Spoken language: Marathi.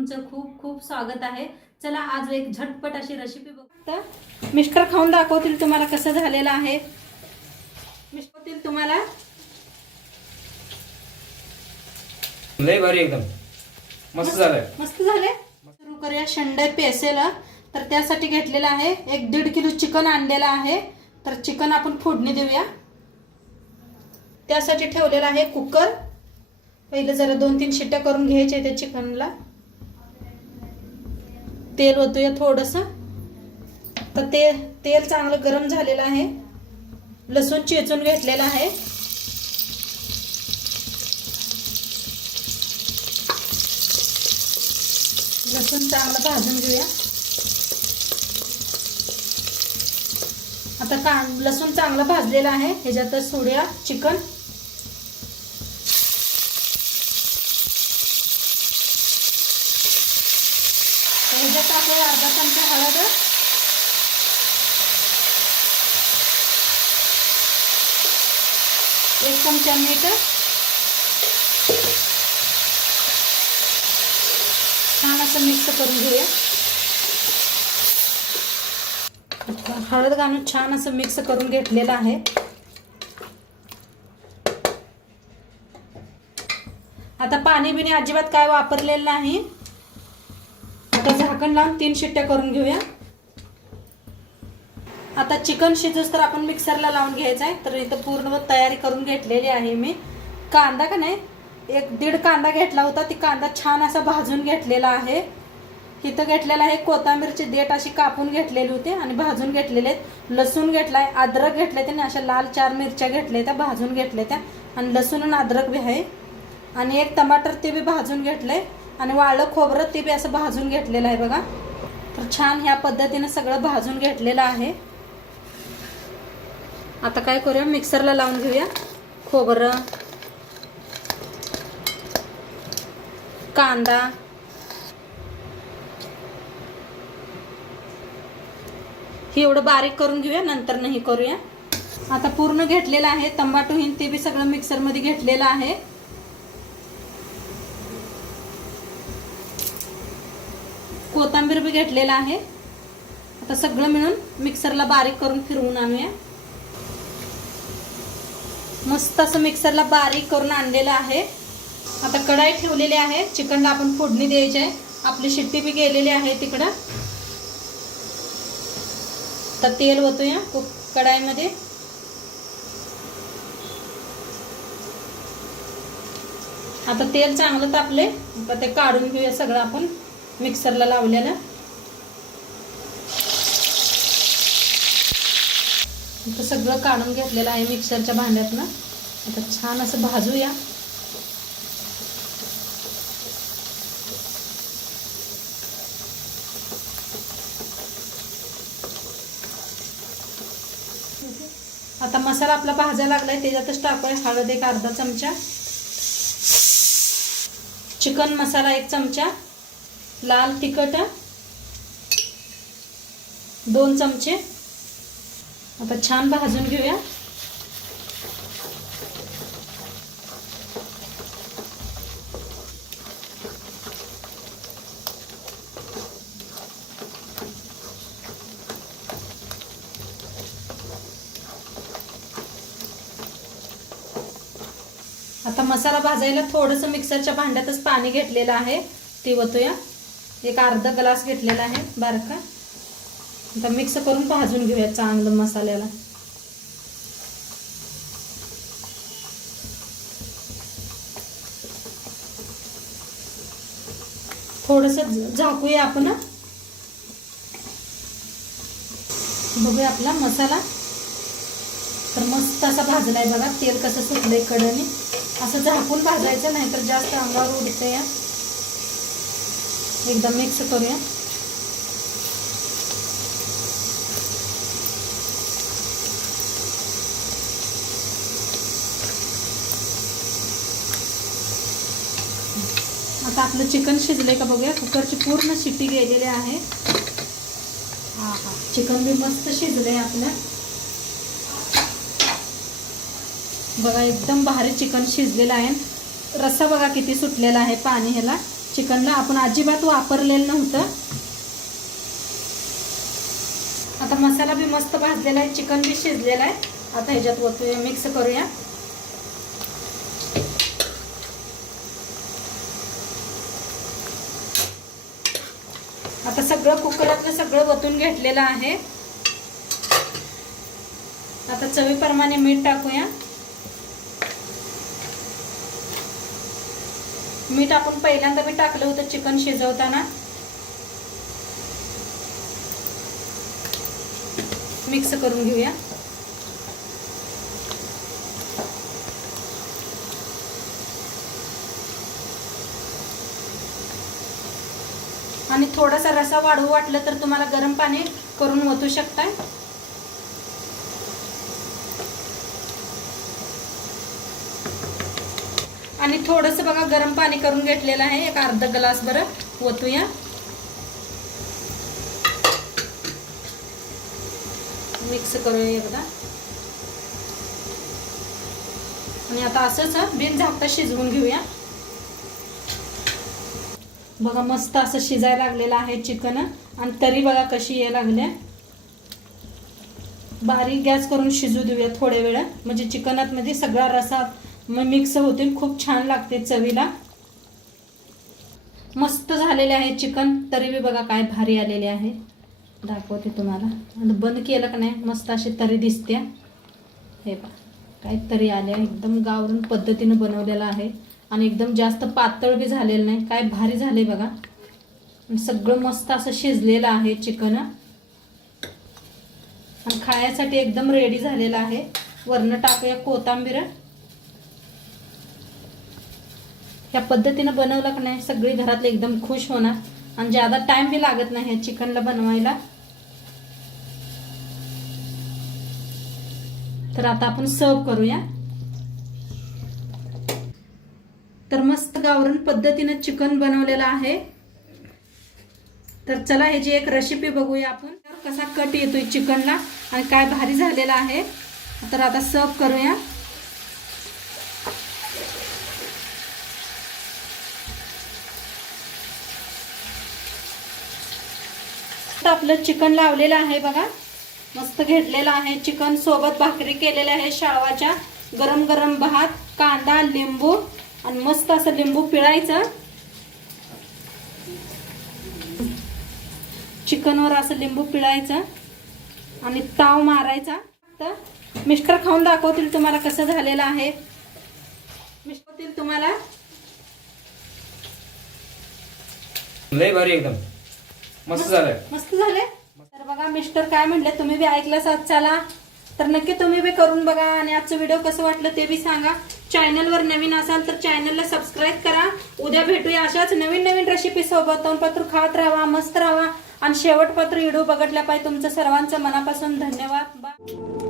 तुमचं खूप खूप स्वागत आहे। चला आज एक झटपट अशी रेसिपी बघता। मिस्टर खाऊन दाखवतील तुम्हाला कसं झालेलं आहे। मिस्टर तुम्हाला लय भारी एकदम मस्त झालंय। मस्त झाले। सुरू करूया शंडे पेसेला। तर त्यासाठी घेतलेला आहे 1.5 किलो चिकन आणलेला आहे। तर चिकन आपण फोडणी देऊया। त्यासाठी ठेवलेला आहे कुकर। पहिले जरा 2-3 शिट्ट्या करून घ्यायचे त्या चिकनला। तेल ओतूया थोडस। तर तेल चांगलं गरम झालेलं आहे। लसूण चेचून घेतलेला आहे। लसूण चांगलं भाजून घेऊया। आता लसूण चांगलं भाजलेलं आहे। ह्याच्यात सोडूया चिकन। ह्याच्यात टाकूया अर्धा चमचा हळद, एक चमचा मीठ, छान असं मिक्स करून घेऊया। हळद घालून छान असं मिक्स करून घेतलेलं आहे। आता पाणी बिणी अजिबात काय वापरलेलं नाही। आता झाकण लावून 3 शिट्ट्या करून घेऊया। आता चिकन शिजूस तर आपण मिक्सरला लावून घ्यायचं आहे। तर इथं पूर्ण तयारी करून घेतलेली आहे मी। कांदा का नाही 1-1.5 कांदा घेतला होता। ती कांदा छान असा भाजून घेतलेला आहे। इथं घेतलेला आहे कोथिंबीरची देठ अशी कापून घेतलेली होती आणि भाजून घेतलेले। लसूण घेतलाय, अद्रक घेतले त्याने अशा लाल 4 मिरच्या घेतल्या त्या भाजून घेतल्या त्या आणि लसूण आणि अद्रक बी आहे आणि एक टमाटर ते बी भाजून घेतलंय आणि वाळलं खोबरं ते बी असं भाजून घेतलेलं आहे बघा। तर छान ह्या पद्धतीने सगळं भाजून घेतलेलं आहे। आता काय करूया मिक्सरला लावून घेऊया। खोबरं, कांदा, हे एवढं बारीक करून घेऊया, नंतर नाही करूया। आता पूर्ण घेतलेलं आहे टमाटो हिन ते बी सगळं मिक्सर मध्ये घेतलेलं आहे। कोथिंबीर बी घेतलेला आहे। आता सगळं मिळून मिक्सरला बारीक करून फिरवून आणूया। मस्त असं मिक्सरला बारीक करून आणलेलं आहे। आता कढाई ठेवलेली आहे। चिकनला आपण फोडणी द्यायची आहे। आपली शिट्टी बी गेलेली आहे तिकडं। तर तेल ओतूया कढाईमध्ये। आता तेल चांगलं तापले। आता ते काढून घेऊया सगळं आपण मिक्सरला लावलेलं। आता सगळं काढून घेतलेलं आहे मिक्सरच्या भांड्यातनं। आता छान असं भाजूया। आता मसाला आपला भाजायला लागलाय त्याच्यातच टाकूया हळद एक अर्धा चमचा, चिकन मसाला 1 चमचा, लाल तिखट 2 चमचे। आता छान भाजून घेऊया। आता मसाला भाजायला थोडंसं मिक्सरच्या भांड्यातच पाणी घेतलेलं आहे ते ओतूया। एक अर्धा ग्लास घेतलेला आहे बारका। आता मिक्स करून भाजून घेऊया चांगलं मसाल्याला। थोडंसं झाकूया आपण। बघूया आपला मसाला तर मस्त असा भाजलाय बघा। तेल कसं सुटलंय कडेने। असं झाकून भाजायचं नाही तर जास्त अंगावर उडते। एकदा मिक्स करूया। आता आपलं चिकन शिजले का बघूया। कुकरची पूर्ण शिट्टी गेलेली आहे। चिकन बी मस्त शिजलंय आपलं बघा। एकदम भारी चिकन शिजलेलं आहे। रस्सा बघा किती सुटलेला आहे पाणी ह्याला। चिकनला आपण अजिबात वापरलेलं नव्हतं. आता मसाला बी मस्त भाजलेला आहे, चिकन बी शिजलेलं आहे. आता ह्याच्यात ओतूया, मिक्स करूया. आता सगळं कुकरातलं सगळं ओतून घेतलेलं आहे. आता चवीप्रमाणे मीठ टाकूया. मीठ आपण पहिल्यांदा बी टाकलं होतं चिकन शिजवताना. मिक्स करून घेऊया. आणि थोडासा रसा वाढवू वाटलं तर तुम्हाला गरम पाणी करून ओतू शकताय. आणि थोडंसं बघा गरम पाणी करून घेतलेलं आहे, एक अर्धा ग्लास बरं ओतूया. मिक्स करूया एकदा. आणि आता असंच बिन झाकता शिजवून घेऊया. बघा मस्त असं शिजायला लागलेलं आहे चिकन. आणि तरी बघा कशी यायला लागले. बारीक गॅस करून शिजू देऊया थोड्या वेळ, म्हणजे चिकनात मध्ये सगळा रसा मिक्स होतील, खूप छान लागते चवीला. मस्त झालेले आहे चिकन. तरी बी बघा काय भारी आलेले आहे, दाखवते तुम्हाला. आणि बंद केलं का नाही मस्त अशी तरी दिसते. हे बघा काय तरी आले, एकदम गावरून पद्धतीने बनवलेलं आहे. आणि एकदम जास्त पातळ बी झालेलं नाही, काय भारी झाले बघा. सगळं मस्त असं शिजलेलं आहे चिकन. आणि खाण्यासाठी एकदम रेडी झालेलं आहे. वरनं टाकूया कोथिंबीर. ह्या पद्धतीने बनवलं का नाही सगळी घरातले एकदम खुश होणार. आणि ज्यादा टाइम बी लागत नाही ह्या चिकनला बनवायला. तर आता आपण सर्व करूया. तर मस्त गावरान पद्धतीने चिकन बनवलेलं आहे. तर चला ह्याची एक रेसिपी बघूया आपण, कसा कट येतोय चिकनला आणि काय भारी झालेला आहे. तर आता सर्व करूया. आपलं चिकन लावलेलं आहे बघा, मस्त घेतलेलं आहे. चिकन सोबत भाकरी केलेल्या आहे शाळवाच्या, गरम गरम भात, कांदा, लिंबू आणि मस्त असं लिंबू पिळायचं. चिकनवर असं लिंबू पिळायचं आणि ताव मारायचा. तर मिस्टर खाऊन दाखवतील तुम्हाला कसं झालेलं आहे. मिस्टर तुम्हाला लय भारी एकदम मस्त झालंय. मस्त झाले. तर बघा मिस्टर काय म्हणले, तुम्ही बी ऐकलं चला तर नक्की तुम्ही बी करून बघा. आणि आजचं व्हिडिओ कसं वाटलं ते बी सांगा. चॅनलवर नवीन असाल तर चॅनलला सबस्क्राईब करा. उद्या भेटूया अशाच नवीन नवीन रेसिपी सोबत. तोंडपत्र खात राहा, मस्त राहा आणि शेवटपत्र व्हिडिओ बघितल्या पाहिजे. तुमचं सर्वांचं मनापासून धन्यवाद. बाय.